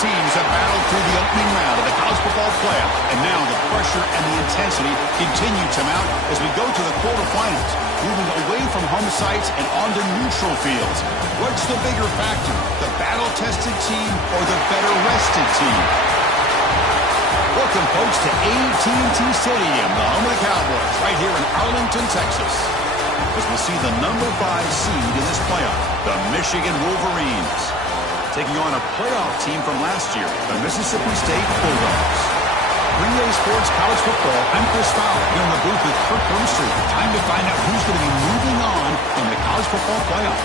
teams have battled through the opening round of the college football playoff, and now the pressure and the intensity continue to mount as we go to the quarterfinals, moving away from home sites and onto neutral fields. What's the bigger factor, the battle-tested team or the better-rested team? Welcome, folks, to AT&T Stadium, the home of the Cowboys, right here in Arlington, Texas, as we see the number 5 seed in this playoff, the Michigan Wolverines, taking on a playoff team from last year, the Mississippi State Bulldogs. 3A Sports College Football, I'm Chris Fowler, here in the booth with Kirk Brewster. Time to find out who's going to be moving on in the college football playoff.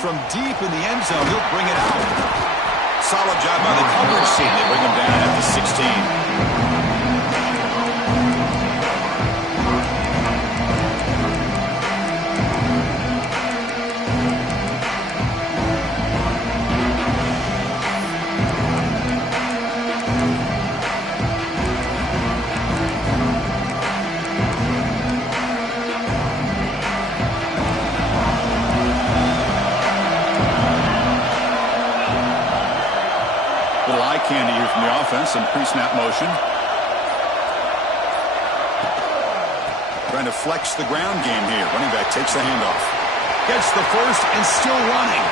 From deep in the end zone, he'll bring it out. Solid job by the coverage team. They bring him down at the 16. Candy here from the offense, some pre-snap motion. Trying to flex the ground game here. Running back takes the handoff. Gets the first and still running.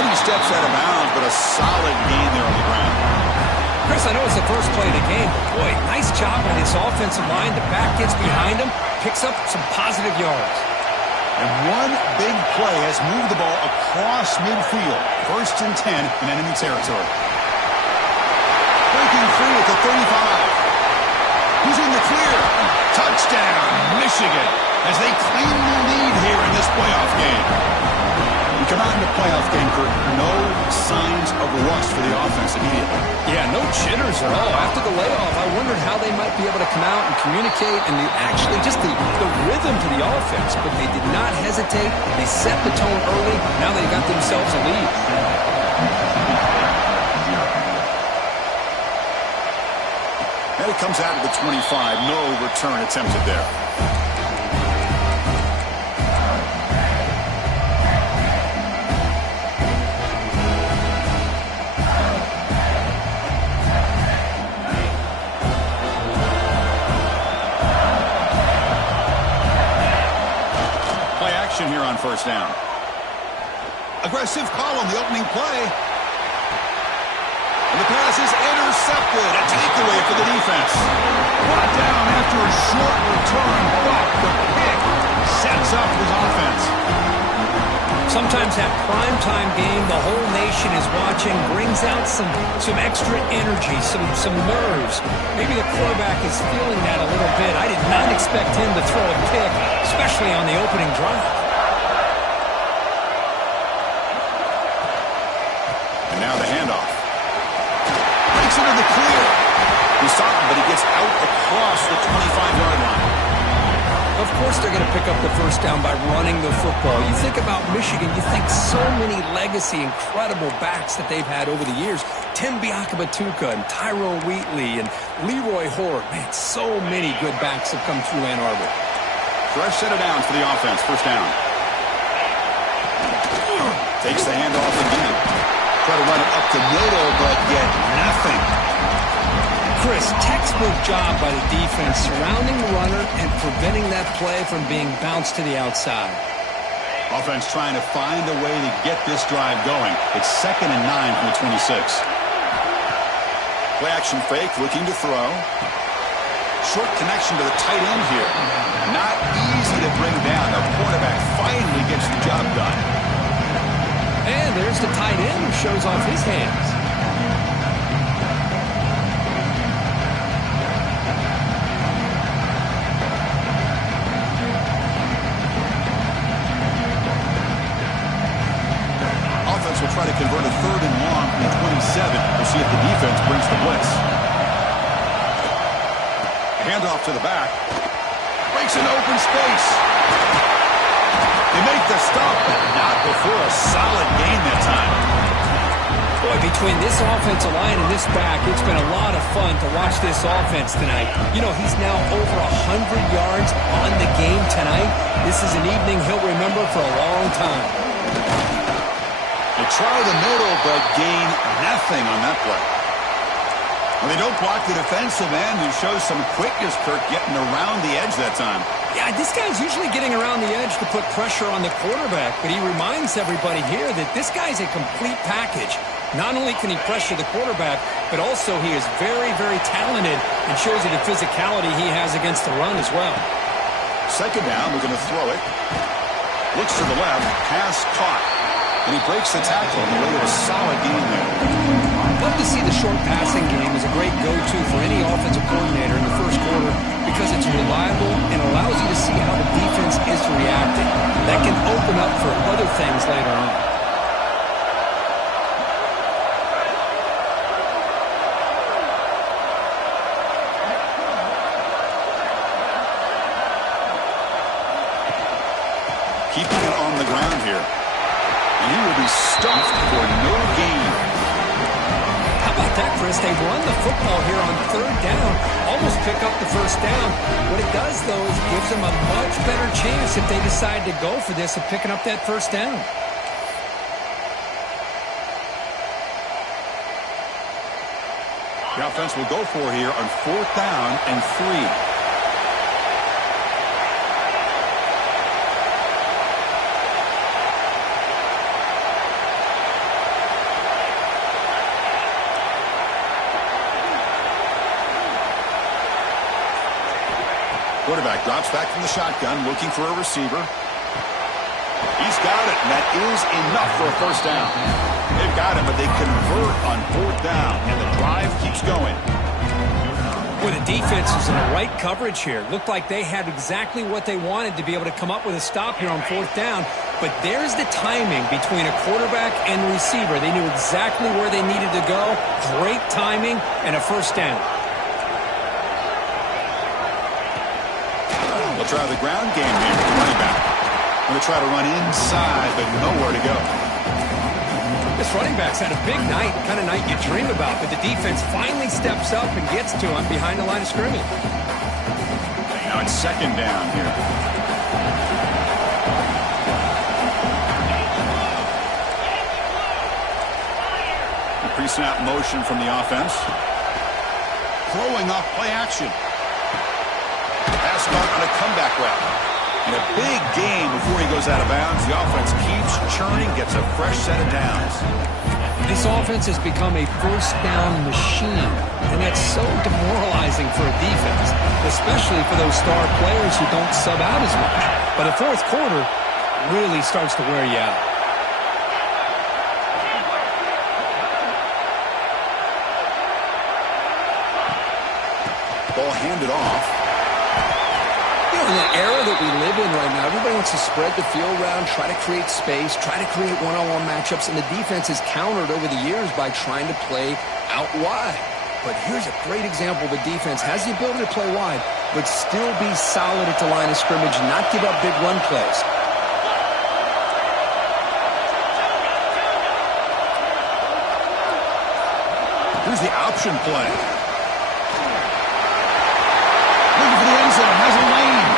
And he steps out of bounds, but a solid gain there on the ground. Chris, I know it's the first play of the game, but boy, nice job by this offensive line. The back gets behind him, picks up some positive yards. And one big play has moved the ball across midfield. 1st and 10 in enemy territory. Breaking free at the 35. Who's in the clear? Touchdown, Michigan, as they claim the lead here in this playoff game. We come out in the playoff game, Kurt. No signs of rust for the offense immediately. Yeah, no jitters at all. After the layoff, I wondered how they might be able to come out and communicate and actually just the rhythm to the offense. But they did not hesitate. They set the tone early. Now they got themselves a lead. And it comes out of the 25. No return attempted there. Here on 1st down. Aggressive call on the opening play. And the pass is intercepted. A takeaway for the defense. Brought down after a short return, but the pick sets up his offense. Sometimes that primetime game, the whole nation is watching, brings out some extra energy, some nerves. Maybe the quarterback is feeling that a little bit. I did not expect him to throw a pick, especially on the opening drive. And now the handoff. Breaks into the clear. He saw him, but he gets out across the 25-yard line. Of course they're going to pick up the 1st down by running the football. You think about Michigan, you think so many legacy, incredible backs that they've had over the years. Tim Biakabatuka and Tyrone Wheatley and Leroy Horde. Man, so many good backs have come through Ann Arbor. Fresh set of downs for the offense. 1st down. Takes the handoff again. Try to run it up the middle, but get nothing. Chris, textbook job by the defense surrounding the runner and preventing that play from being bounced to the outside. Offense trying to find a way to get this drive going. It's 2nd and 9 from the 26. Play action fake, looking to throw. Short connection to the tight end here. Not easy to bring down. The quarterback finally gets the job done. And there's the tight end who shows off his hands. Offense will try to convert a 3rd and 1 to the back. Breaks into open space. They make the stop, but not before a solid gain that time. Boy, between this offensive line and this back, it's been a lot of fun to watch this offense tonight. You know, he's now over 100 yards on the game tonight. This is an evening he'll remember for a long time. They try the middle, but gain nothing on that play. Well, they don't block the defensive end, who shows some quickness, Kirk, getting around the edge that time. Yeah, this guy's usually getting around the edge to put pressure on the quarterback, but he reminds everybody here that this guy's a complete package. Not only can he pressure the quarterback, but also he is very, very talented and shows you the physicality he has against the run as well. Second down, we're going to throw it. Looks to the left, pass caught. And he breaks the tackle on the way to a solid game there. Love to see the short passing game as a great go-to for any offensive coordinator in the first quarter because it's reliable and allows you to see how the defense is reacting. That can open up for other things later on. Keeping it on the ground here. And he will be stuffed for no gain. How about that, Chris? They run the football here on third down, almost pick up the first down. What it does, though, is it gives them a much better chance if they decide to go for this of picking up that first down. The offense will go for here on fourth down and 3. Quarterback drops back from the shotgun, looking for a receiver. He's got it, and that is enough for a first down. They've got it, but they convert on fourth down, and the drive keeps going. Well, the defense is in the right coverage here. Looked like they had exactly what they wanted to be able to come up with a stop here on fourth down. But there's the timing between a quarterback and receiver. They knew exactly where they needed to go. Great timing and a first down. They'll try the ground game here with the running back. Going to try to run inside, but nowhere to go. This running back's had a big night, kind of night you dream about, but the defense finally steps up and gets to him behind the line of scrimmage. Now it's second down here. The pre-snap motion from the offense. Throwing off play action. Pass caught on a comeback route. And a big game before he goes out of bounds. The offense keeps churning, gets a fresh set of downs. This offense has become a first down machine, and that's so demoralizing for a defense, especially for those star players who don't sub out as much. But the fourth quarter really starts to wear you out. Ball handed off. In the era that we live in right now, everybody wants to spread the field around, try to create space, try to create one-on-one matchups, and the defense has countered over the years by trying to play out wide. But here's a great example. The defense has the ability to play wide, but still be solid at the line of scrimmage, not give up big run plays. Here's the option play. Looking for the end zone, has a lane.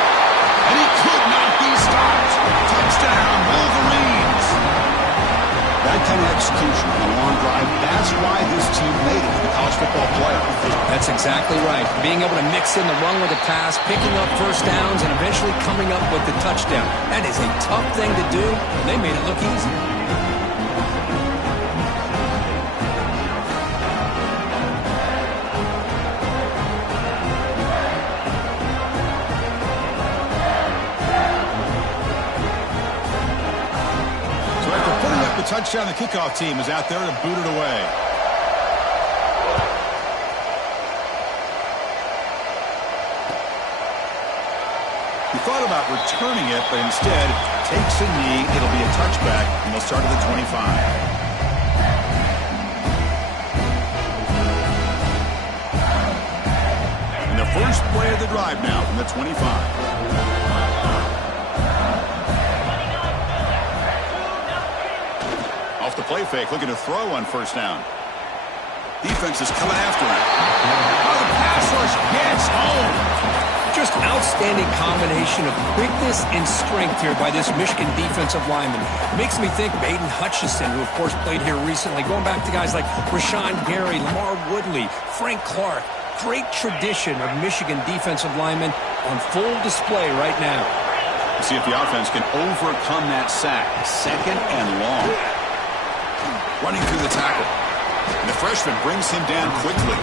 And he could not be stopped. Touchdown, Wolverines. That kind of execution on a long drive, that's why this team made it to the college football playoff. That's exactly right. Being able to mix in the run with the pass, picking up first downs, and eventually coming up with the touchdown. That is a tough thing to do. They made it look easy. Touchdown, the kickoff team is out there to boot it away. He thought about returning it, but instead takes a knee. It'll be a touchback, and they'll start at the 25. And their First play of the drive now from the 25. Off the play fake, looking to throw on first down. Defense is coming after him. Oh, the pass rush gets home. Just outstanding combination of quickness and strength here by this Michigan defensive lineman. Makes me think of Aiden Hutchinson, who of course played here recently. Going back to guys like Rashawn Gary, Lamar Woodley, Frank Clark. Great tradition of Michigan defensive linemen on full display right now. Let's see if the offense can overcome that sack. Second and long. Running through the tackle. And the freshman brings him down quickly.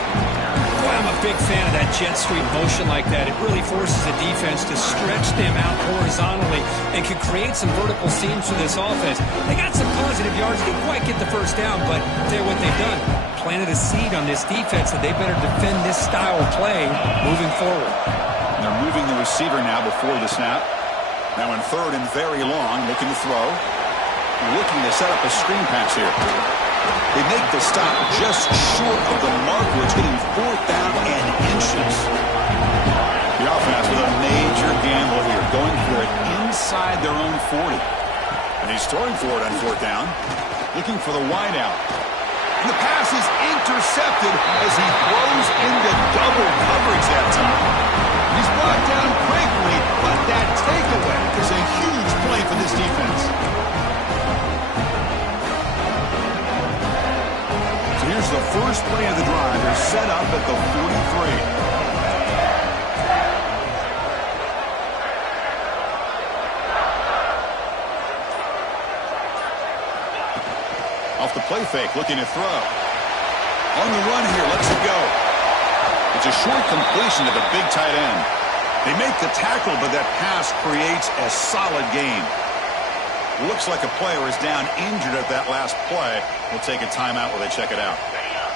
Boy, I'm a big fan of that jet sweep motion like that. It really forces the defense to stretch them out horizontally and can create some vertical seams for this offense. They got some positive yards. Didn't quite get the first down, but tell you what they've done. Planted a seed on this defense that they better defend this style of play moving forward. And they're moving the receiver now before the snap. Now in third and very long, looking to throw. Looking to set up a screen pass here. They make the stop just short of the marker. It's getting fourth down and inches. The offense with a major gamble here, going for it inside their own 40. And he's throwing for it on fourth down. Looking for the wide out. And the pass is intercepted as he throws into double coverage that time. He's brought down quickly, but that takeaway is a huge play for this defense. So here's the first play of the drive. They're set up at the 43. Off the play fake, looking to throw. On the run here, lets it go. It's a short completion to the big tight end. They make the tackle, but that pass creates a solid gain. Looks like a player is down injured at that last play. We'll take a timeout while they check it out.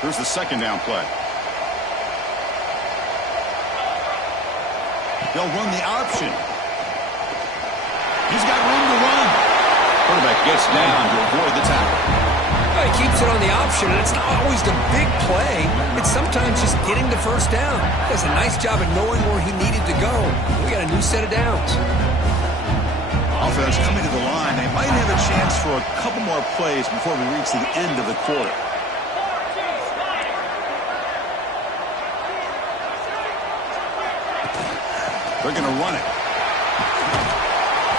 Here's the second down play. They'll run the option. He's got room to run. Quarterback gets down to avoid the tackle. He keeps it on the option, and it's not always the big play. It's sometimes just getting the first down. He does a nice job of knowing where he needed to go. We got a new set of downs. Offense coming to the line. They might have a chance for a couple more plays before we reach the end of the quarter. They're going to run it.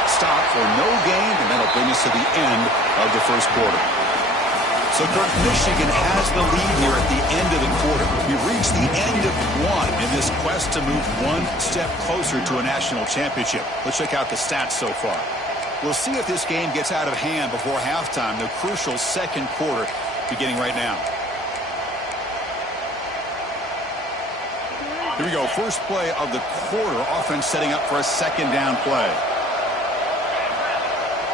Stop for no gain, and that'll bring us to the end of the first quarter. So, Kirk, Michigan has the lead here at the end of the quarter. We've reached the end of one in this quest to move one step closer to a national championship. Let's check out the stats so far. We'll see if this game gets out of hand before halftime, the crucial second quarter beginning right now. Here we go. First play of the quarter. Offense setting up for a second down play.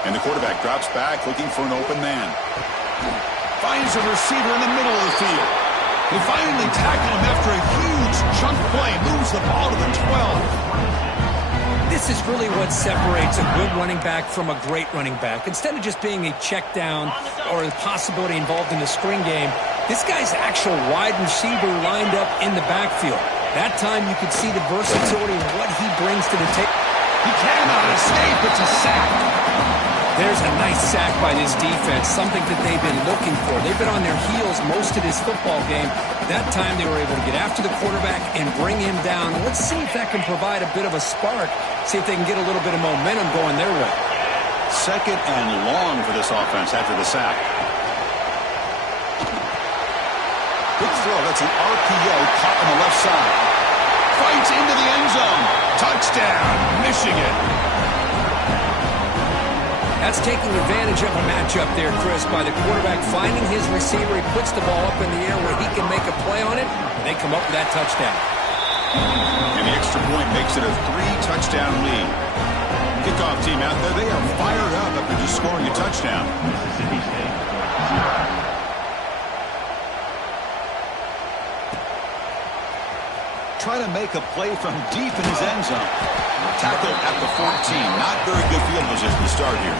And the quarterback drops back looking for an open man. Finds a receiver in the middle of the field. They finally tackle him after a huge chunk play. Moves the ball to the 12. This is really what separates a good running back from a great running back. Instead of just being a check down or a possibility involved in the screen game, this guy's actual wide receiver lined up in the backfield. That time you could see the versatility of what he brings to the table. He cannot escape. It's a sack. There's a nice sack by this defense, something that they've been looking for. They've been on their heels most of this football game. That time they were able to get after the quarterback and bring him down. Let's see if that can provide a bit of a spark, see if they can get a little bit of momentum going their way. Second and long for this offense after the sack. Big throw. That's an RPO caught on the left side. Fights into the end zone. Touchdown, Michigan. That's taking advantage of a matchup there, Chris, by the quarterback finding his receiver. He puts the ball up in the air where he can make a play on it, and they come up with that touchdown. And the extra point makes it a 3-touchdown lead. Kickoff team out there, they are fired up after just scoring a touchdown. Try to make a play from deep in his end zone. Tackle at the 14. Not very good field position to start here.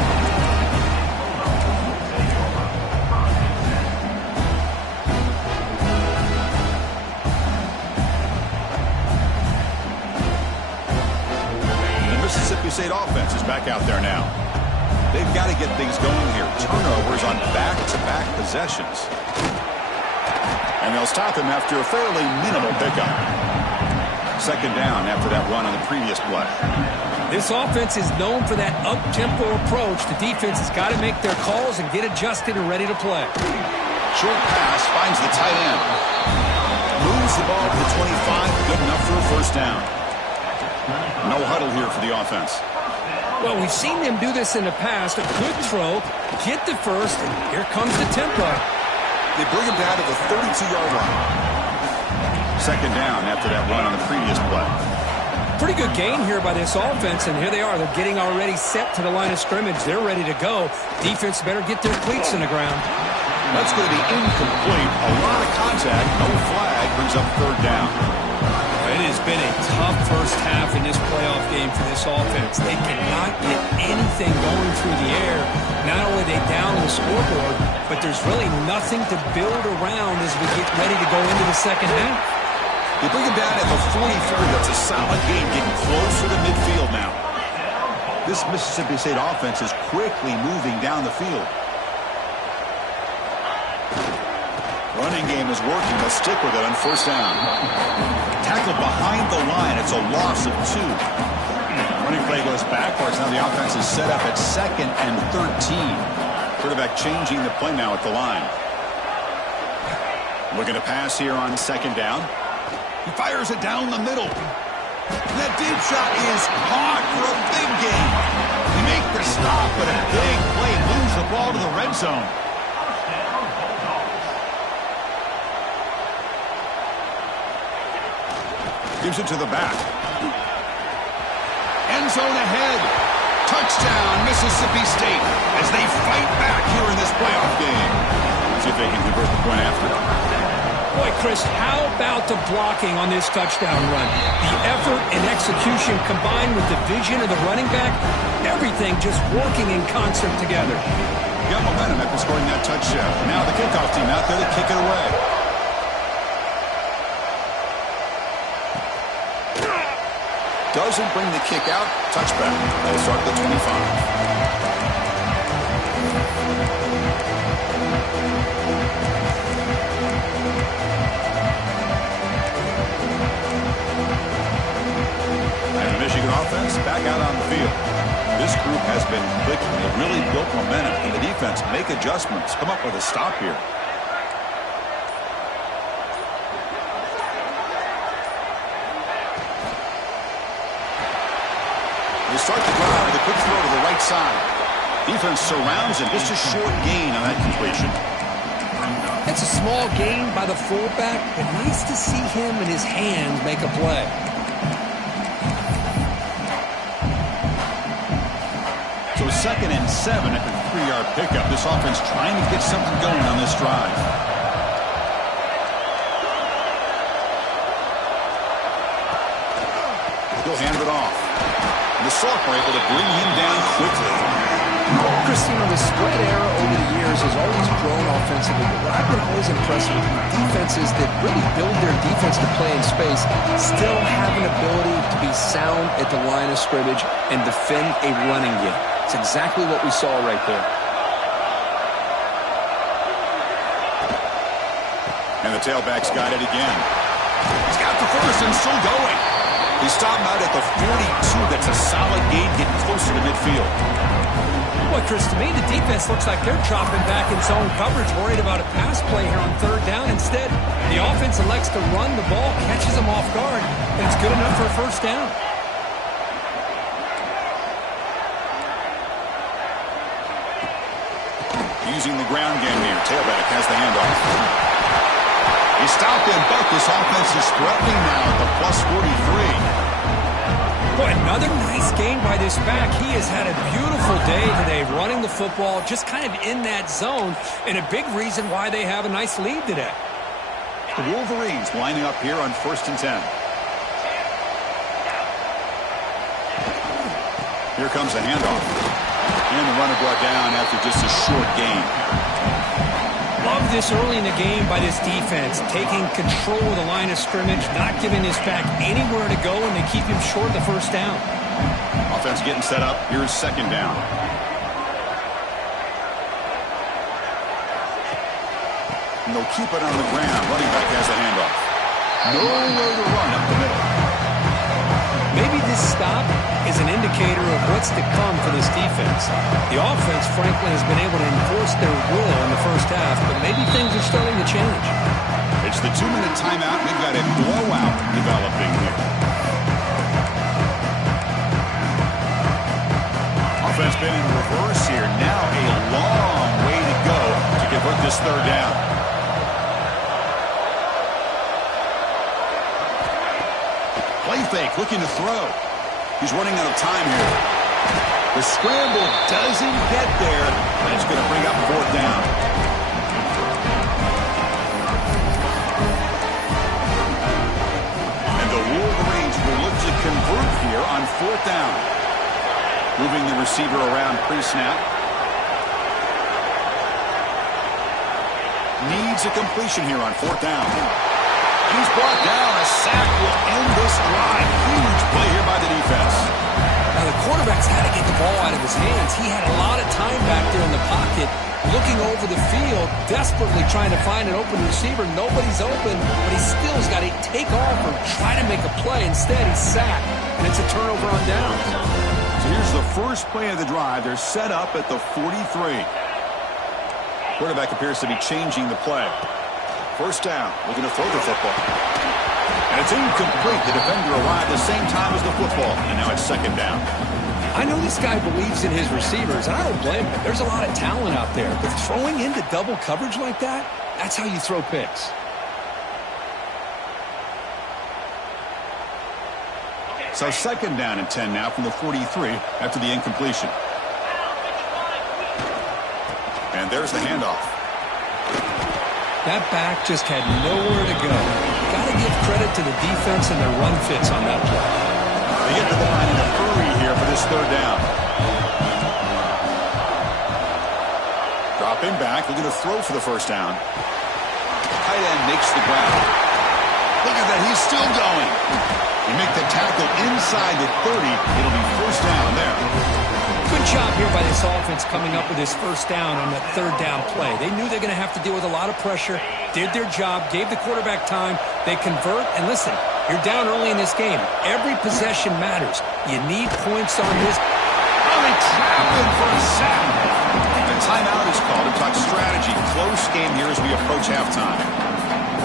State offense is back out there now. They've got to get things going here. Turnovers on back-to-back possessions. And they'll stop him after a fairly minimal pickup. Second down after that run on the previous play. This offense is known for that up-tempo approach. The defense has got to make their calls and get adjusted and ready to play. Short pass finds the tight end. Moves the ball to the 25. Good enough for a first down. No huddle here for the offense. Well, we've seen them do this in the past. A good throw, get the first, and here comes the tempo. They bring him down to the 32-yard line. Second down after that run on the previous play. Pretty good gain here by this offense, and here they are. They're getting already set to the line of scrimmage. They're ready to go. Defense better get their cleats in the ground. That's going to be incomplete. A lot of contact. No flag. Brings up third down. It has been a tough first half in this playoff game for this offense. They cannot get anything going through the air. Not only are they down the scoreboard, but there's really nothing to build around as we get ready to go into the second half. They bring him down at the 43. That's a solid game, getting closer to midfield now. This Mississippi State offense is quickly moving down the field. Running game is working. They'll stick with it on first down. Tackled behind the line. It's a loss of 2. Running play goes backwards. Now the offense is set up at 2nd and 13. Quarterback changing the play now at the line. Looking to pass here on second down. He fires it down the middle. That deep shot is caught for a big gain. They make the stop, but a big play moves the ball to the red zone. Gives it to the back. End zone ahead. Touchdown, Mississippi State, as they fight back here in this playoff game. See if they can convert the point after. Boy, Chris, how about the blocking on this touchdown run? The effort and execution combined with the vision of the running back, everything just working in concert together. Got momentum after scoring that touchdown. Now the kickoff team out there to kick it away. Doesn't bring the kick out. Touchback. They'll start at the 25. And the Michigan offense back out on the field. This group has been clicking. They've really built momentum. And the defense make adjustments. Come up with a stop here. They start the drive with a quick throw to the right side. Defense surrounds him. Just a short gain on that completion. It's a small gain by the fullback, but nice to see him and his hands make a play. So 2nd and 7 at the 3-yard pickup. This offense trying to get something going on this drive. He'll hand it off. The Salk were able to bring him down quickly. Christine, the spread era over the years has always grown offensively, but what I've been always impressed with defenses that really build their defense to play in space still have an ability to be sound at the line of scrimmage and defend a running game. It's exactly what we saw right there. And the tailback's got it again. He's got the first and still going. He stopped out at the 42. That's a solid gain, getting closer to midfield. Boy, Chris, to me, the defense looks like they're dropping back in zone coverage, worried about a pass play here on third down. Instead, the offense elects to run the ball, catches them off guard, and it's good enough for a first down. Using the ground game here. Tailback has the handoff. He stopped in, but this offense is threatening now at the plus 43. Boy, another nice game by this back. He has had a beautiful day today running the football, just kind of in that zone, and a big reason why they have a nice lead today. The Wolverines lining up here on 1st and 10. Here comes the handoff. And the runner brought down after just a short gain. Love this early in the game by this defense, taking control of the line of scrimmage, not giving this back anywhere to go, and they keep him short of the first down. Offense getting set up. Here's second down. And they'll keep it on the ground. Running back has the handoff. Nowhere to run up the middle. Maybe this stop is an indicator of what's to come for this defense. The offense, frankly, has been able to enforce their will in the first half, but maybe things are starting to change. It's the 2-minute timeout. We've got a blowout developing here. Offense been in reverse here. Now a long way to go to convert this third down. Play fake, looking to throw. He's running out of time here. The scramble doesn't get there, and it's going to bring up fourth down. And the Wolverines will look to convert here on fourth down. Moving the receiver around pre-snap. Needs a completion here on fourth down. He's brought down. A sack will end this drive. Huge play here by the defense. Now, the quarterback's had to get the ball out of his hands. He had a lot of time back there in the pocket, looking over the field, desperately trying to find an open receiver. Nobody's open, but he still's got to take off or try to make a play. Instead, he's sacked, and it's a turnover on downs. So here's the first play of the drive. They're set up at the 43. Quarterback appears to be changing the play. First down, looking to throw the football. And it's incomplete. The defender arrived the same time as the football, and now it's second down. I know this guy believes in his receivers, and I don't blame him. There's a lot of talent out there, but throwing into double coverage like that, that's how you throw picks. So second down and 10 now from the 43 after the incompletion. And there's the handoff. That back just had nowhere to go. Got to give credit to the defense and their run fits on that play. They get to the line in a hurry here for this third down. Dropping back, looking to throw for the first down. Tight end makes the ground. Look at that, he's still going. You make the tackle inside the 30. It'll be first down there. Good job here by this offense coming up with this first down on that third down play. They knew they're going to have to deal with a lot of pressure, did their job, gave the quarterback time. They convert, and listen, you're down early in this game. Every possession matters. You need points on this. Oh, they trap him for a sack. The timeout is called to talk strategy. Close game here as we approach halftime.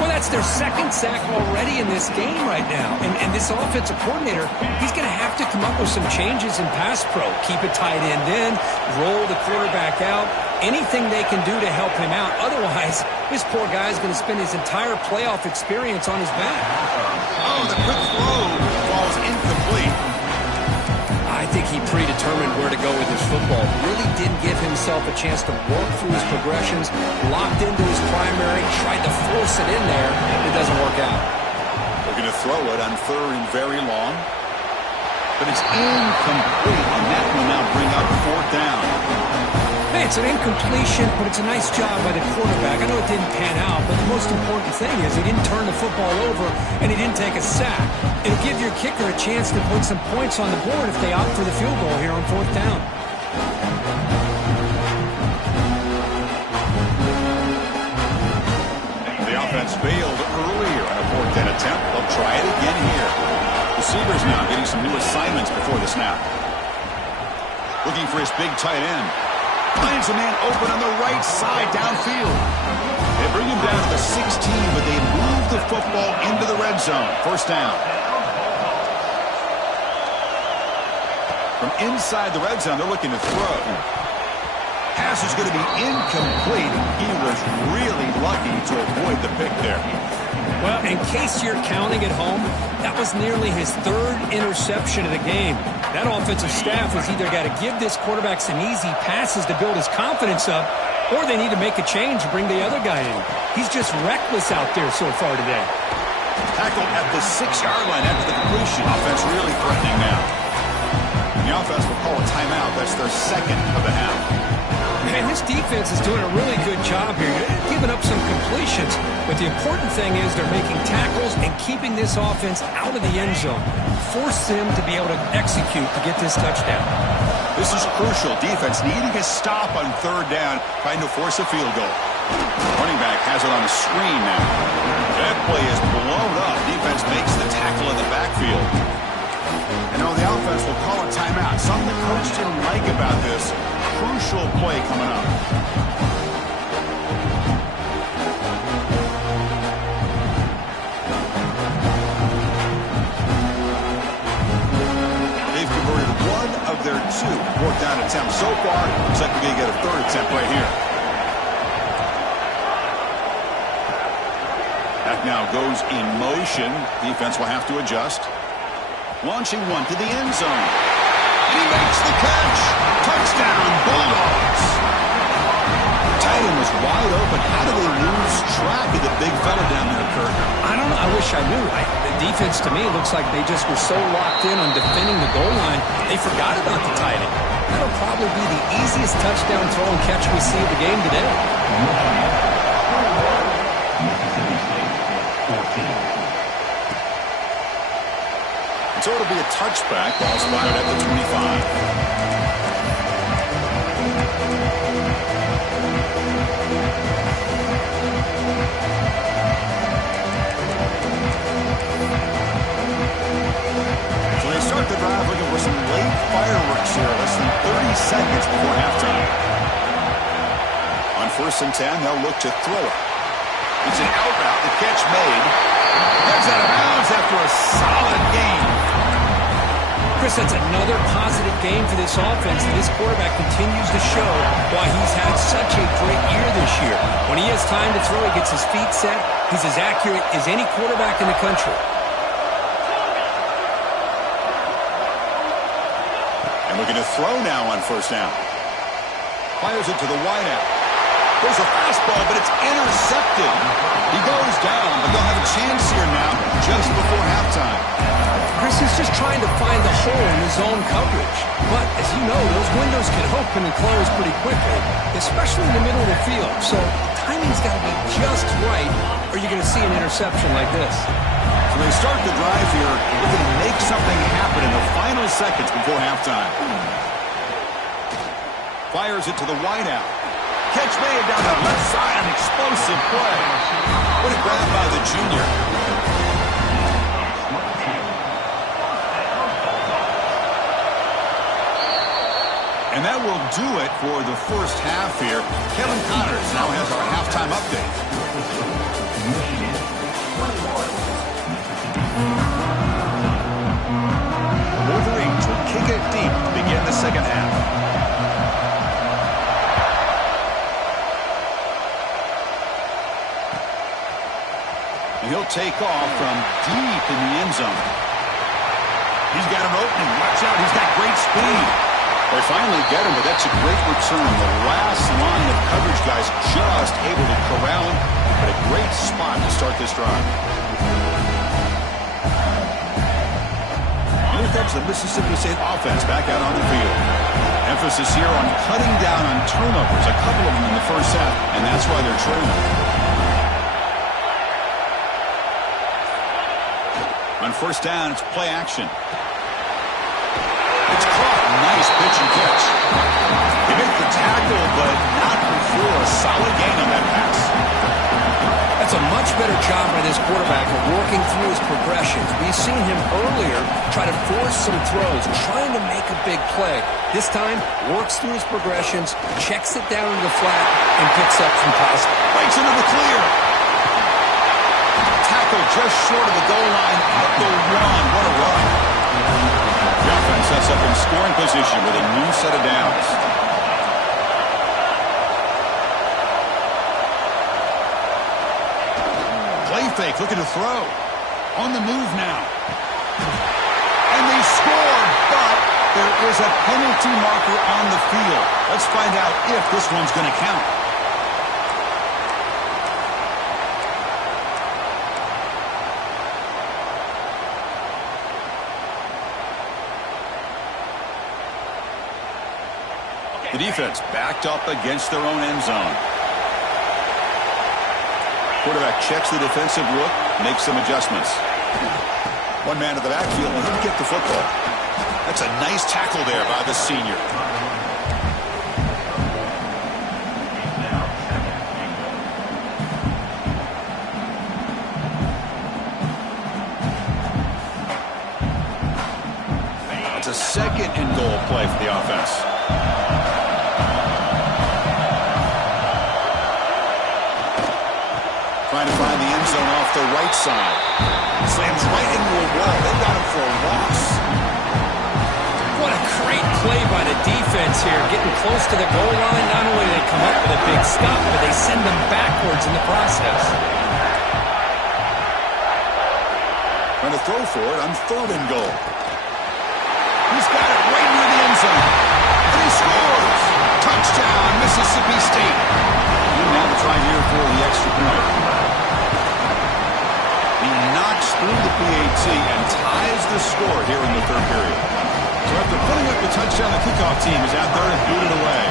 Well, that's their second sack already in this game right now. And this offensive coordinator, he's going to have to come up with some changes in pass pro. Keep a tight end in, roll the quarterback out, anything they can do to help him out. Otherwise, this poor guy's going to spend his entire playoff experience on his back. Oh, the quick throw falls incomplete. I think he predetermined where to go with his football. Really didn't give himself a chance to work through his progressions. Locked into his primary, tried to force it in there. It doesn't work out. Looking to throw it on third and very long. But it's incomplete, and that will now bring up fourth down. Hey, it's an incompletion, but it's a nice job by the quarterback. I know it didn't pan out, but the most important thing is he didn't turn the football over and he didn't take a sack. It'll give your kicker a chance to put some points on the board if they opt for the field goal here on fourth down. The offense failed earlier on a fourth down attempt. They'll try it again here. Receivers now getting some new assignments before the snap. Looking for his big tight end. Finds a man open on the right side downfield. They bring him down to the 16, but they move the football into the red zone. First down. From inside the red zone, they're looking to throw. Pass is going to be incomplete. He was really lucky to avoid the pick there. Well, in case you're counting at home, that was nearly his third interception of the game. That offensive staff has either got to give this quarterback some easy passes to build his confidence up, or they need to make a change and bring the other guy in. He's just reckless out there so far today. Tackled at the 6-yard line after the completion. Offense really threatening now. The offense will call a timeout. That's their second of the half. Man, this defense is doing a really good job here. They're giving up some completions, but the important thing is they're making tackles and keeping this offense out of the end zone. Force them to be able to execute to get this touchdown. This is crucial. Defense needing a stop on third down, trying to force a field goal. Running back has it on the screen now. That play is blown up. Defense makes the tackle in the backfield. And now the offense will call a timeout. Something the coach didn't like about this. Crucial play coming up. They've converted one of their two fourth down attempts so far. Looks like we're going to get a third attempt right here. That now goes in motion. Defense will have to adjust. Launching one to the end zone. He makes the catch. Touchdown, Bulldogs. Tight end was wide open. How do they lose track of the big fella down there, Kurt? I don't know. I wish I knew. The defense, to me, looks like they just were so locked in on defending the goal line, they forgot about the tight end. That'll probably be the easiest touchdown throw and catch we see of the game today. So it'll be a touchback. Ball spotted at the 25. So they start the drive looking for some late fireworks here. Less than 30 seconds before halftime. On 1st and 10, they'll look to throw it. It's an out route. The catch made. Gets out of bounds after a solid game. Chris, that's another positive game for this offense. This quarterback continues to show why he's had such a great year this year. When he has time to throw, he gets his feet set. He's as accurate as any quarterback in the country. And looking to throw now on 1st down. Fires it to the wideout. There's a fastball, but it's intercepted. He goes down, but they'll have a chance here now just before halftime. Chris is just trying to find the hole in his own coverage. But, as you know, those windows can open and close pretty quickly, especially in the middle of the field. So the timing's got to be just right, or you're going to see an interception like this. So they start the drive here, looking to make something happen in the final seconds before halftime. Fires it to the wideout. Catch made down the left side, an explosive play. What a grab by the junior. And that will do it for the first half here. Kevin Connors now has our halftime update. The Wolverines will kick it deep to begin the second half. He'll take off from deep in the end zone. He's got an opening. Watch out. He's got great speed. They finally get him, but that's a great return. The last line of coverage guys just able to corral him, but a great spot to start this drive. Here comes the Mississippi State offense back out on the field. Emphasis here on cutting down on turnovers, a couple of them in the first half, and that's why they're trailing. On 1st down, it's play action. It's caught. Nice pitch and catch. He made the tackle, but not before a solid gain on that pass. That's a much better job by this quarterback of working through his progressions. We've seen him earlier try to force some throws, trying to make a big play. This time, works through his progressions, checks it down to the flat, and picks up some possible. Breaks into the clear. Tackle just short of the goal line at the 1. What a run. The offense sets up in scoring position with a new set of downs. Play fake, looking to throw. On the move now. And they score, but there is a penalty marker on the field. Let's find out if this one's going to count. The defense backed up against their own end zone. Quarterback checks the defensive look, makes some adjustments. One man to the backfield, and he'll get the football. That's a nice tackle there by the senior. It's a second and goal play for the offense. Trying to find the end zone off the right side. Slams right into a wall. They got him for a loss. What a great play by the defense here. Getting close to the goal line. Not only do they come up with a big stop, but they send them backwards in the process. Trying to throw for it on third and goal. He's got it right near the end zone. And he scores! Touchdown, Mississippi State. Didn't have to try here for the extra point. He knocks through the PAT and ties the score here in the third period. So after putting up the touchdown, the kickoff team is out there and boot it away.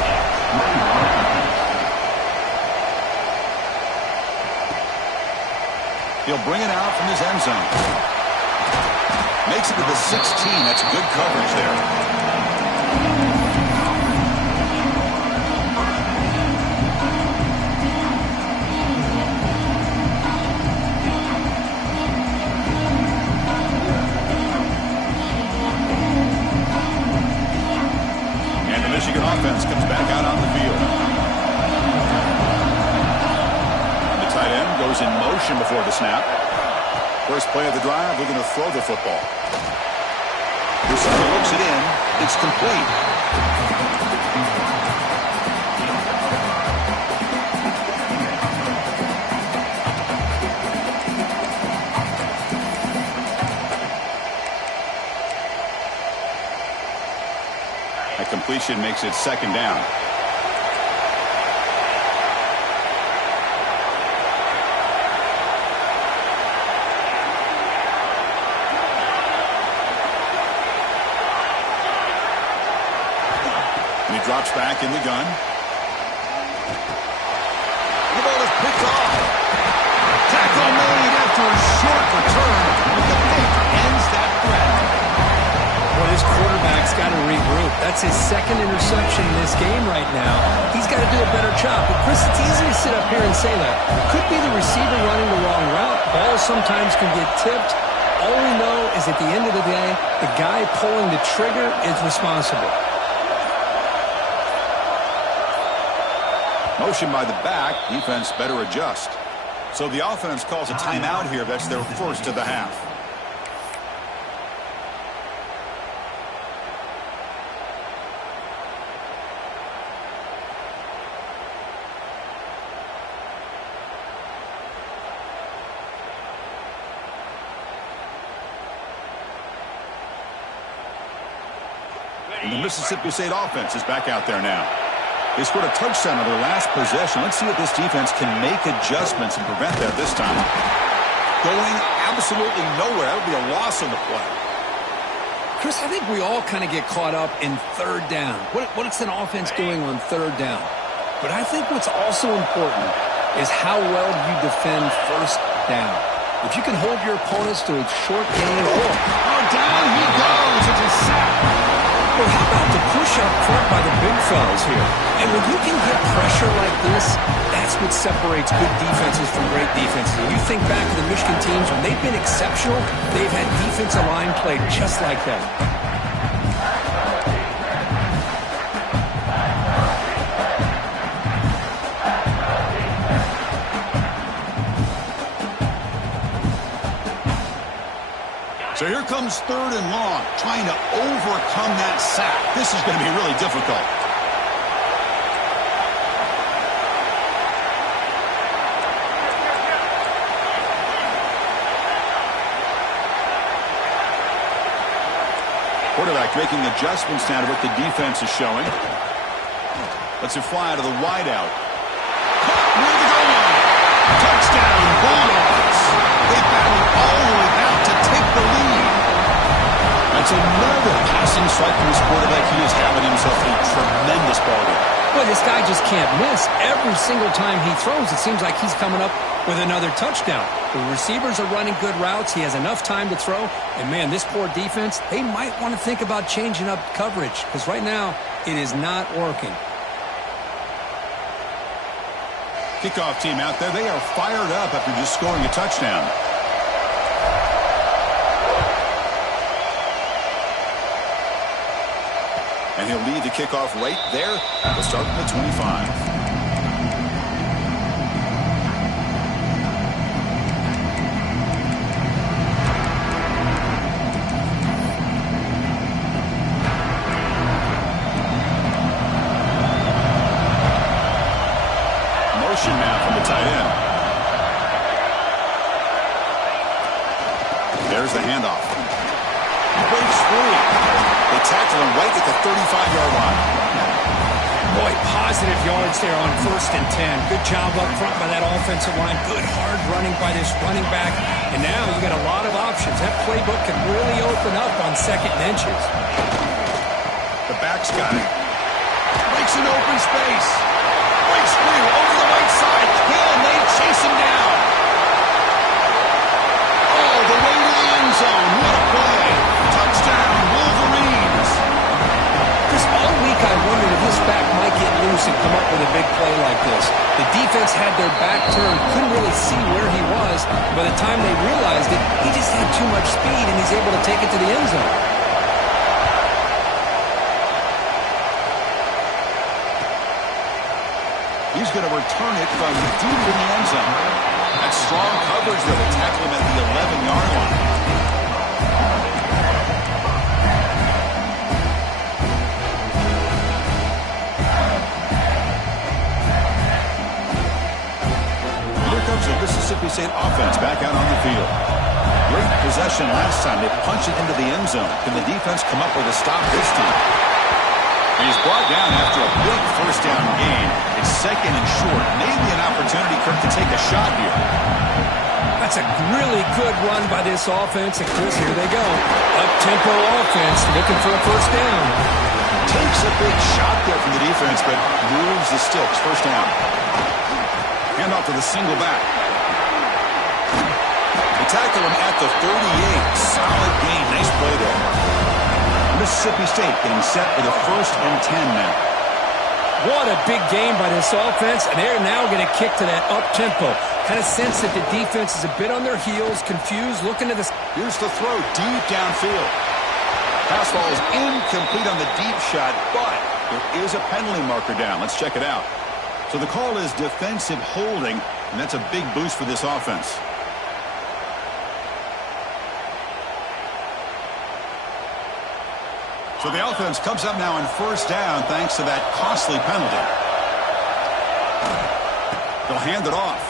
He'll bring it out from his end zone. Makes it to the 16. That's good coverage there. Michigan offense comes back out on the field. And the tight end goes in motion before the snap. First play of the drive, we're going to throw the football. Receiver looks it in. It's complete. Completion makes it second down. And he drops back in the gun. The ball is picked off. Tackle made after a short return. But the pick ends that threat. Well, his quarterback's got to regroup. That's his second interception in this game right now. He's got to do a better job. But, Chris, it's easy to sit up here and say that. It could be the receiver running the wrong route. Balls sometimes can get tipped. All we know is at the end of the day, the guy pulling the trigger is responsible. Motion by the back. Defense better adjust. So the offense calls a timeout here. That's their first of the half. And the Mississippi State offense is back out there now. They scored a touchdown on their last possession. Let's see if this defense can make adjustments and prevent that this time. Going absolutely nowhere. That would be a loss on the play. Chris, I think we all kind of get caught up in third down. What's an offense doing on third down? But I think what's also important is how well you defend first down. If you can hold your opponents to a short game. Oh, down he goes. It's a sack. Well, how about the push up front by the big fellas here? And when you can get pressure like this, that's what separates good defenses from great defenses. And you think back to the Michigan teams, when they've been exceptional, they've had defensive line play just like that. So here comes third and long, trying to overcome that sack. This is going to be really difficult. Quarterback making adjustments now to what the defense is showing. Lets it fly out of the wideout. Caught near the goal line. Touchdown, Bulldogs. They battled all the way back to take the lead. That's another passing strike from this quarterback. He is having himself a tremendous ball game. Boy, this guy just can't miss. Every single time he throws, it seems like he's coming up with another touchdown. The receivers are running good routes. He has enough time to throw. And, man, this poor defense, they might want to think about changing up coverage because right now it is not working. Kickoff team out there, they are fired up after just scoring a touchdown. And he'll lead the kickoff right there. We'll start at the 25. Motion now from the tight end. There's the handoff. He breaks free. They tackle him right at the 35-yard line. Boy, positive yards there on 1st and 10. Good job up front by that offensive line. Good hard running by this running back. And now you got a lot of options. That playbook can really open up on 2nd and inches. The back's got it. Breaks an open space. Breaks free over the right side. Can they chase him down? All the way to the end zone. What a play. Touchdown, Wolverines. Chris, all week I wondered if this back might get loose and come up with a big play like this. The defense had their back turned, couldn't really see where he was. By the time they realized it, he just had too much speed, and he's able to take it to the end zone. He's going to return it from deep in the end zone. That's strong coverage there to tackle him at the 11-yard line. Here comes the Mississippi State offense back out on the field. Great possession last time. They punch it into the end zone. Can the defense come up with a stop this time? He's brought down after a big 1st down gain. It's 2nd and short. Maybe an opportunity, Kirk, to take a shot here. That's a really good run by this offense. And, Chris, here they go. Up-tempo offense looking for a 1st down. Takes a big shot there from the defense, but moves the sticks. 1st down. Hand off to the single back. They tackle him at the 38. Solid gain. Nice play there. Mississippi State getting set for the 1st and 10 now. What a big game by this offense, and they're now going to kick to that up-tempo. Kind of sense that the defense is a bit on their heels, confused, looking to the... Here's the throw, deep downfield. Pass ball is incomplete on the deep shot, but there is a penalty marker down. Let's check it out. So the call is defensive holding, and that's a big boost for this offense. So the offense comes up now on 1st down thanks to that costly penalty. They'll hand it off.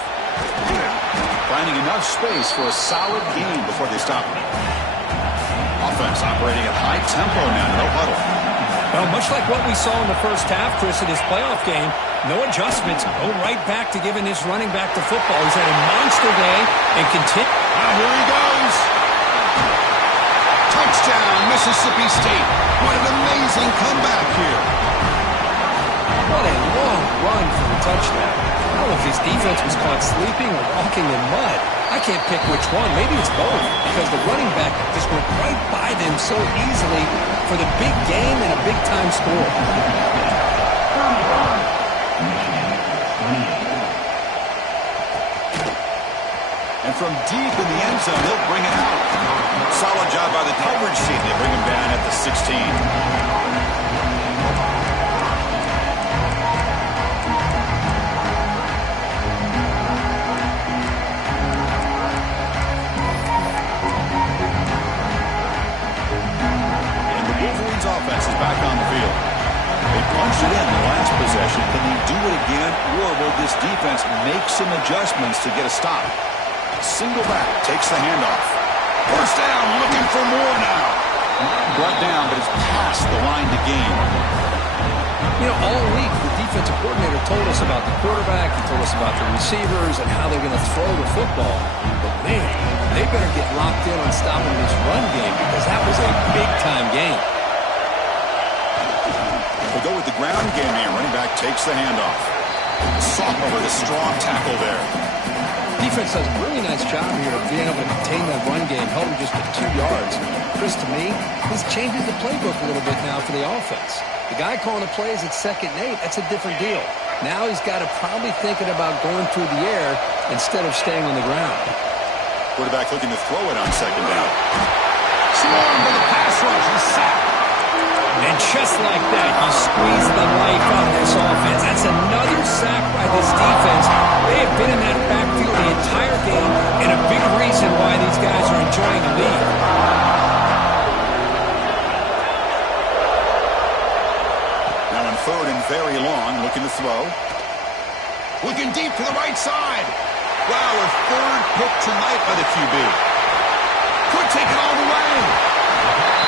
Finding enough space for a solid gain before they stop him. Offense operating at high tempo now, no huddle. Well, much like what we saw in the 1st half, Chris, of this playoff game, no adjustments. Go right back to giving this running back to football. He's had a monster day and continue. Here he goes. Touchdown, Mississippi State. What an amazing comeback here. What a long run for the touchdown. I don't know if his defense was caught sleeping or walking in mud. I can't pick which one. Maybe it's both, because the running back just went right by them so easily for the big game and a big-time score. And from deep in the end zone, they'll bring it out. Solid job by the coverage team. They bring him down at the 16. And the Wolverines offense is back on the field. They punched it in the last possession. Can they do it again, or will this defense make some adjustments to get a stop? Single back takes the handoff. 1st down, looking for more now. Brought down, but it's past the line to gain. You know, all week, the defensive coordinator told us about the quarterback. He told us about the receivers and how they're going to throw the football. But, man, they better get locked in on stopping this run game because that was a big-time game. We'll go with the ground game here. Running back takes the handoff. Soft with a strong tackle there. Defense does a really nice job here of being able to contain that run game, held him just to 2 yards. Chris, to me, this changes the playbook a little bit now for the offense. The guy calling the plays at 2nd and 8, that's a different deal. Now he's got to probably thinking about going through the air instead of staying on the ground. Quarterback looking to throw it on 2nd down. Swarm for the pass rush. He's sacked. And just like that, you squeeze the life out of this offense. That's another sack by this defense. They have been in that backfield the entire game, and a big reason why these guys are enjoying the lead. Now on 3rd and very long, looking to throw. Looking deep to the right side. Wow, a 3rd pick tonight by the QB. Could take it all the way.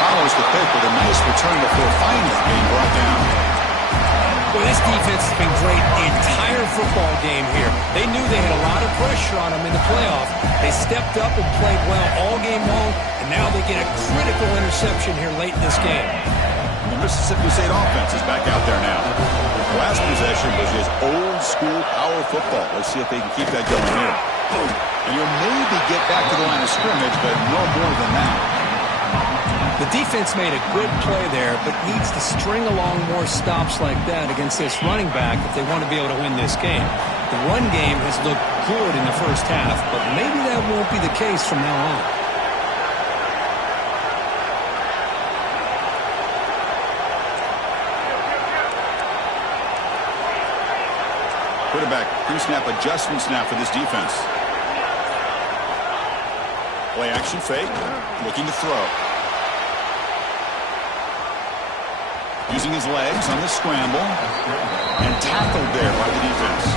Follows the pick with a nice return before finally being brought down. Well, this defense has been great the entire football game here. They knew they had a lot of pressure on them in the playoff. They stepped up and played well all game long, and now they get a critical interception here late in this game. The Mississippi State offense is back out there now. Last possession was just old-school power football. Let's see if they can keep that going here. And you'll maybe get back to the line of scrimmage, but no more than that. The defense made a good play there, but needs to string along more stops like that against this running back if they want to be able to win this game. The run game has looked good in the first half, but maybe that won't be the case from now on. Quarterback pre-snap adjustments now for this defense. Play action fake, looking to throw. Using his legs on the scramble, and tackled there by the defense.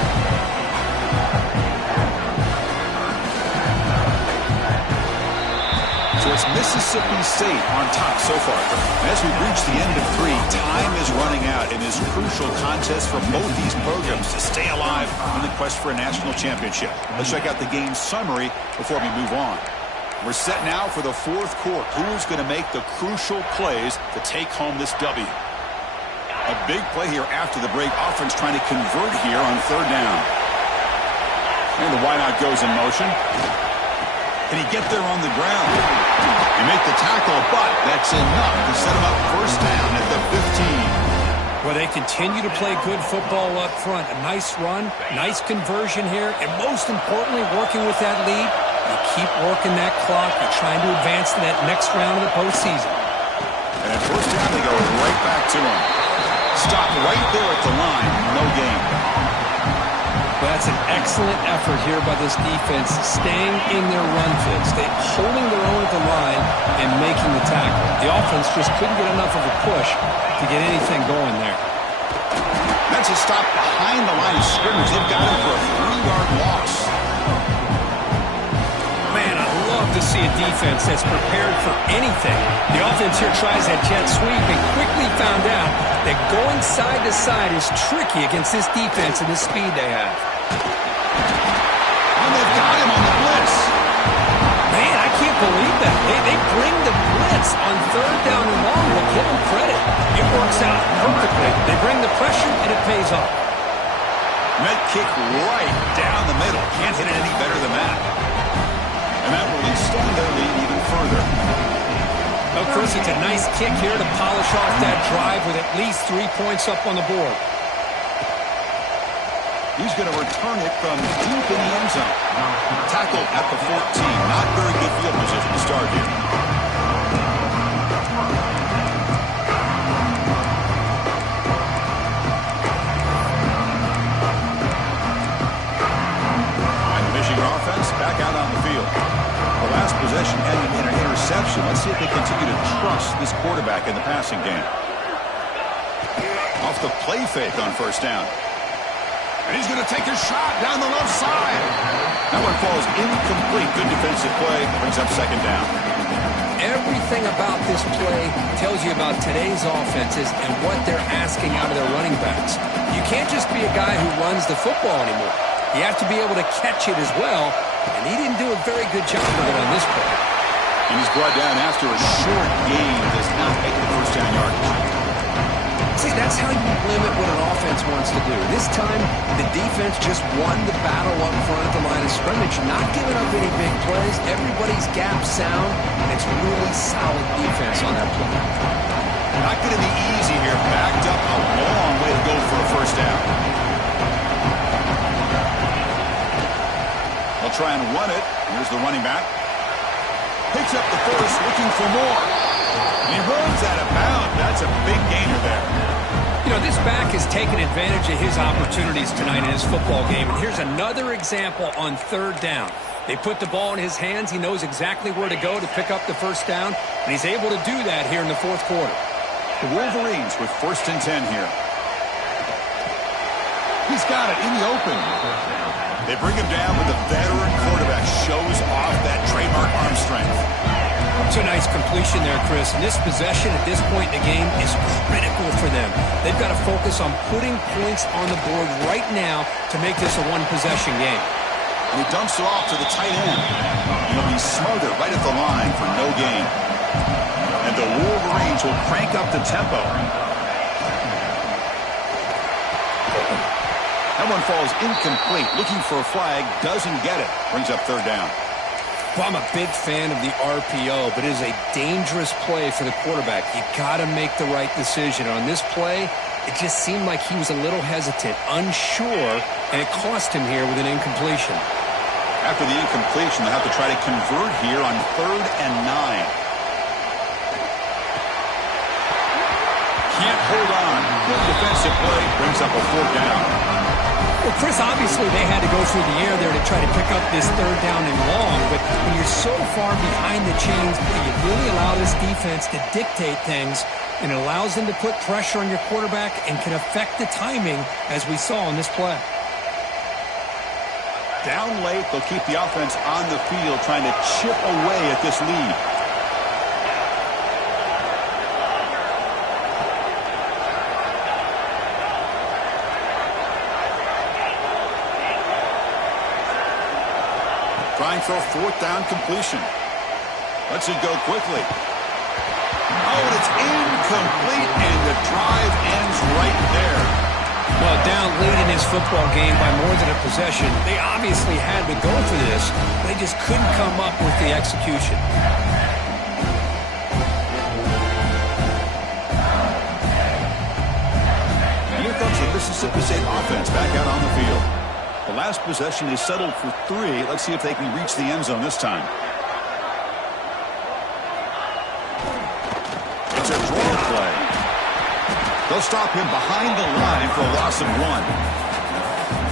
So it's Mississippi State on top so far. As we reach the end of 3, time is running out in this crucial contest for both these programs to stay alive in the quest for a national championship. Let's check out the game summary before we move on. We're set now for the 4th quarter. Who's going to make the crucial plays to take home this W? A big play here after the break. Offense trying to convert here on 3rd down. And the wideout goes in motion. Can he get there on the ground? He make the tackle, but that's enough to set him up 1st down at the 15. Well, they continue to play good football up front. A nice run, nice conversion here, and most importantly, working with that lead. You keep working that clock. You're trying to advance to that next round of the postseason. And at 1st down, they go right back to him. Stop right there at the line. No gain. Well, that's an excellent effort here by this defense, staying in their run fits. They're holding their own at the line and making the tackle. The offense just couldn't get enough of a push to get anything going there. That's a stop behind the line of scrimmage. They've got him for a 3-yard loss. Man, I love to see a defense that's prepared for anything. The offense here tries that jet sweep and quickly found out that going side to side is tricky against this defense and the speed they have. And they've got him on the blitz. Man, I can't believe that. They bring the blitz on 3rd down and long. Well, give them credit. It works out perfectly. They bring the pressure, and it pays off. Net kick right down the middle. Can't hit it any better than that. And that will extend their lead even further. Oh, Chris, it's a nice kick here to polish off that drive with at least 3 points up on the board. He's going to return it from deep in the end zone. Tackled at the 14. Not very good field position to start here. And the Michigan offense back out on the field. The last possession ended in an interception. Let's see if they continue to trust this quarterback in the passing game. Off the play fake on 1st down. And he's going to take a shot down the left side. That one falls incomplete. Good defensive play. Brings up 2nd down. Everything about this play tells you about today's offenses and what they're asking out of their running backs. You can't just be a guy who runs the football anymore. You have to be able to catch it as well, and he didn't do a very good job of it on this play. And he's brought down after a short gain. Does not make the first down yardage. See, that's how you limit what an offense wants to do. This time, the defense just won the battle up front at the line of scrimmage, not giving up any big plays. Everybody's gap sound, and it's really solid defense on that play. Not going to be easy here. Backed up a long way to go for a first down. They'll try and run it. Here's the running back. Picks up the first, looking for more. And he runs out of bounds. That's a big gainer there. You know, this back has taken advantage of his opportunities tonight in his football game. And here's another example on third down. They put the ball in his hands. He knows exactly where to go to pick up the first down. And he's able to do that here in the fourth quarter. The Wolverines with 1st and 10 here. He's got it in the open. They bring him down, but the veteran quarterback shows off that trademark arm strength. It's a nice completion there, Chris. And this possession at this point in the game is critical for them. They've got to focus on putting points on the board right now to make this a one-possession game. And he dumps it off to the tight end. He'll be smothered right at the line for no gain. And the Wolverines will crank up the tempo. That one falls incomplete. Looking for a flag, doesn't get it. Brings up third down. Well, I'm a big fan of the RPO, but it is a dangerous play for the quarterback. You got to make the right decision. On this play, it just seemed like he was a little hesitant, unsure, and it cost him here with an incompletion. After the incompletion, they'll have to try to convert here on 3rd and 9. Can't hold on. Good defensive play. Brings up a 4th down. Well, Chris, obviously they had to go through the air there to try to pick up this 3rd down and long, but when you're so far behind the chains, you really allow this defense to dictate things, and it allows them to put pressure on your quarterback and can affect the timing, as we saw in this play. Down late, they'll keep the offense on the field trying to chip away at this lead. Trying for a 4th down completion. Lets it go quickly. Oh, and it's incomplete, and the drive ends right there. Well, down late in his football game by more than a possession, they obviously had to go for this. They just couldn't come up with the execution. And here comes the Mississippi State offense back out on the field. The last possession, they settled for 3. Let's see if they can reach the end zone this time. It's a draw play. They'll stop him behind the line for a loss of 1.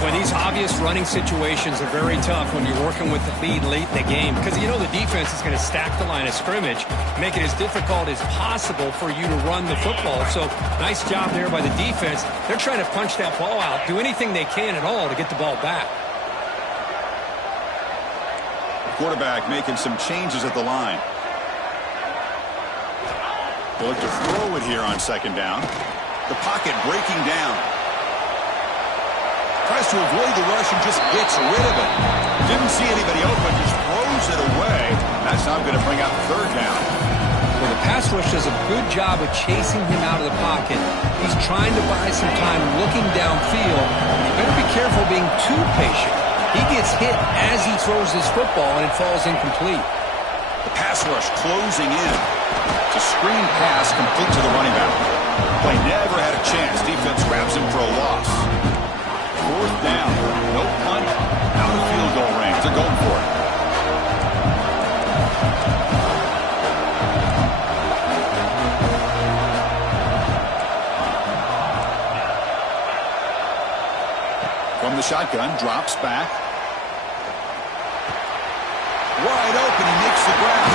Well, these obvious running situations are very tough when you're working with the lead late in the game because you know the defense is going to stack the line of scrimmage, make it as difficult as possible for you to run the football. So nice job there by the defense. They're trying to punch that ball out, do anything they can at all to get the ball back. Quarterback making some changes at the line. They'll look to throw it here on 2nd down. The pocket breaking down. Tries to avoid the rush and just gets rid of it. Didn't see anybody open, just throws it away. That's now going to bring up 3rd down. Well, the pass rush does a good job of chasing him out of the pocket. He's trying to buy some time looking downfield. You better be careful being too patient. He gets hit as he throws his football, and it falls incomplete. The pass rush closing in. It's a screen pass complete to the running back. Play never had a chance. Defense grabs him for a loss. 4th down. No punt. Out of field goal range. They're going for it. From the shotgun, drops back. Wide open, he makes the grab.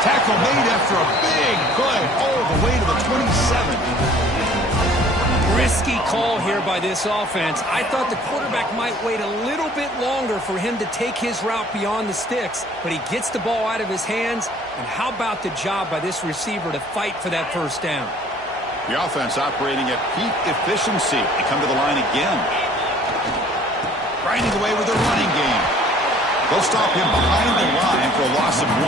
Tackle made after a big play all the way to the 27. Risky call here by this offense. I thought the quarterback might wait a little bit longer for him to take his route beyond the sticks, but he gets the ball out of his hands. And how about the job by this receiver to fight for that 1st down? The offense operating at peak efficiency. They come to the line again. Grinding away with the running game. They'll stop him behind the line for a loss of 1.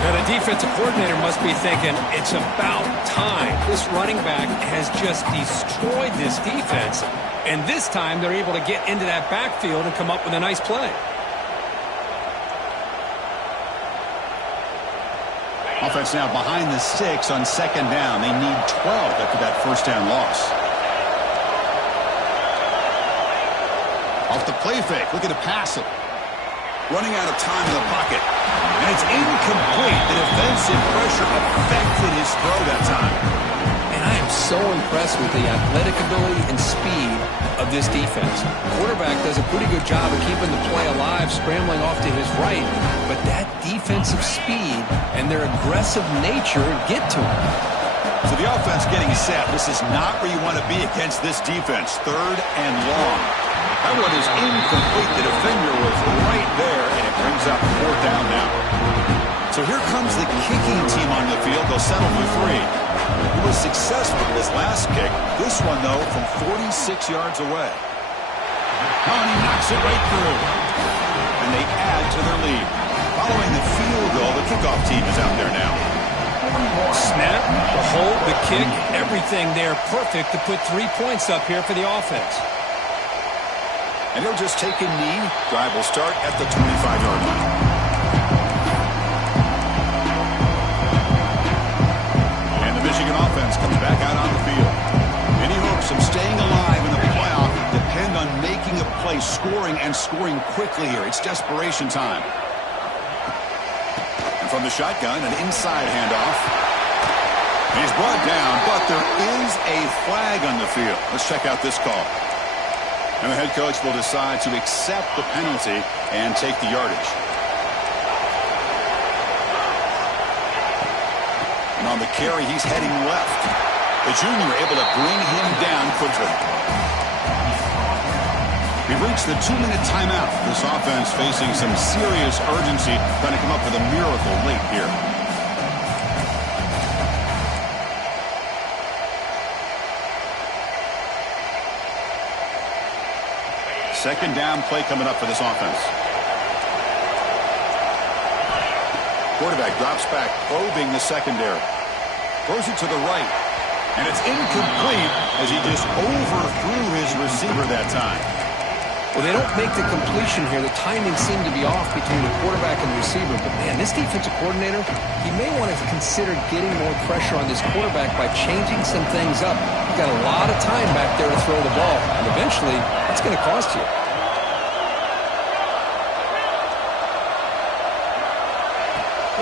Now, the defensive coordinator must be thinking, it's about time. This running back has just destroyed this defense. And this time, they're able to get into that backfield and come up with a nice play. Offense now behind the 6 on 2nd down. They need 12 after that first down loss. Off the play fake, looking to pass it. Running out of time in the pocket. And it's incomplete. The defensive pressure affected his throw that time. And I am so impressed with the athletic ability and speed of this defense. Quarterback does a pretty good job of keeping the play alive, scrambling off to his right. But that defensive speed and their aggressive nature get to him. So the offense getting set. This is not where you want to be against this defense. 3rd and long. That one is incomplete. The defender was right there, and it brings up 4th down now. So here comes the kicking team on the field. They'll settle for 3. He was successful with his last kick. This one, though, from 46 yards away. Oh, and he knocks it right through. And they add to their lead. Following the field goal, the kickoff team is out there now. Snap, the hold, the kick, everything there perfect to put 3 points up here for the offense. And he'll just take a knee. Drive will start at the 25-yard line. And the Michigan offense comes back out on the field. Any hopes of staying alive in the playoff depend on making a play, scoring, and scoring quickly here. It's desperation time. And from the shotgun, an inside handoff. He's brought down, but there is a flag on the field. Let's check out this call. And the head coach will decide to accept the penalty and take the yardage. And on the carry, he's heading left. The junior able to bring him down quickly. We've reached the 2-minute timeout. This offense facing some serious urgency, trying to come up with a miracle late here. Second down play coming up for this offense. Quarterback drops back, probing the secondary. Throws it to the right. And it's incomplete as he just overthrew his receiver that time. Well, they don't make the completion here. The timing seemed to be off between the quarterback and the receiver. But, man, this defensive coordinator, he may want to consider getting more pressure on this quarterback by changing some things up. You've got a lot of time back there to throw the ball. And eventually, that's going to cost you.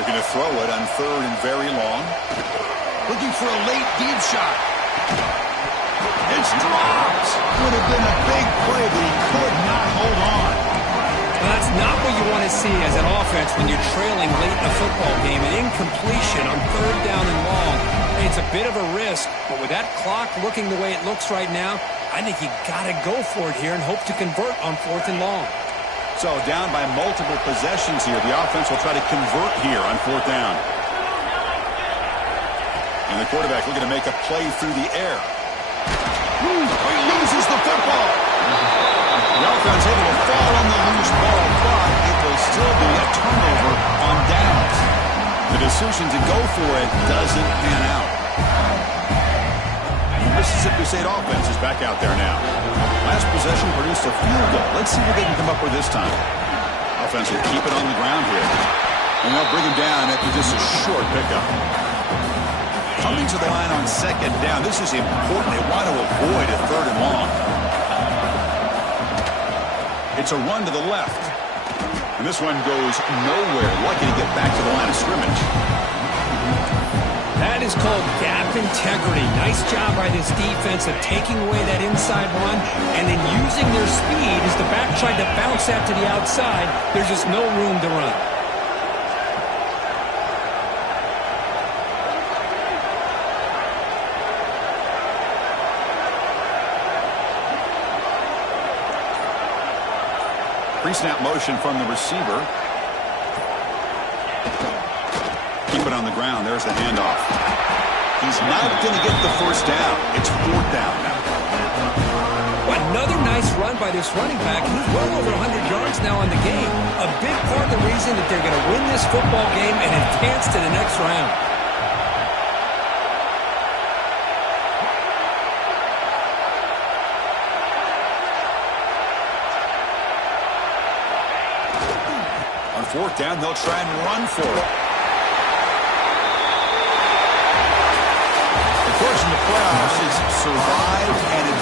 Looking to throw it on 3rd and very long. Looking for a late deep shot. It's dropped. Would have been a big play, but he could not hold on. Well, that's not what you want to see as an offense when you're trailing late in a football game. An incompletion on 3rd down and long. Hey, it's a bit of a risk, but with that clock looking the way it looks right now, I think you got to go for it here and hope to convert on 4th and long. So down by multiple possessions here. The offense will try to convert here on 4th down. And the quarterback looking to make a play through the air. He loses the football. The offense able to fall on the loose ball, but it will still be a turnover on downs. The decision to go for it doesn't pan out. The Mississippi State offense is back out there now. Last possession produced a field goal. Let's see what they can come up with this time. Offense will keep it on the ground here. And they'll bring him down after just a short pickup. Coming to the line on 2nd down. This is important. They want to avoid a 3rd and long. It's a run to the left. And this one goes nowhere. Lucky to get back to the line of scrimmage. That is called gap integrity. Nice job by this defense of taking away that inside run and then using their speed as the back tried to bounce that to the outside. There's just no room to run. Pre-snap motion from the receiver. Keep it on the ground. There's the handoff. He's not going to get the first down. It's 4th down now. Another nice run by their this running back. He's well over 100 yards now in the game. A big part of the reason that they're going to win this football game and advance to the next round. On fourth down, they'll try and run for it. The course in the playoffs is survive and advance.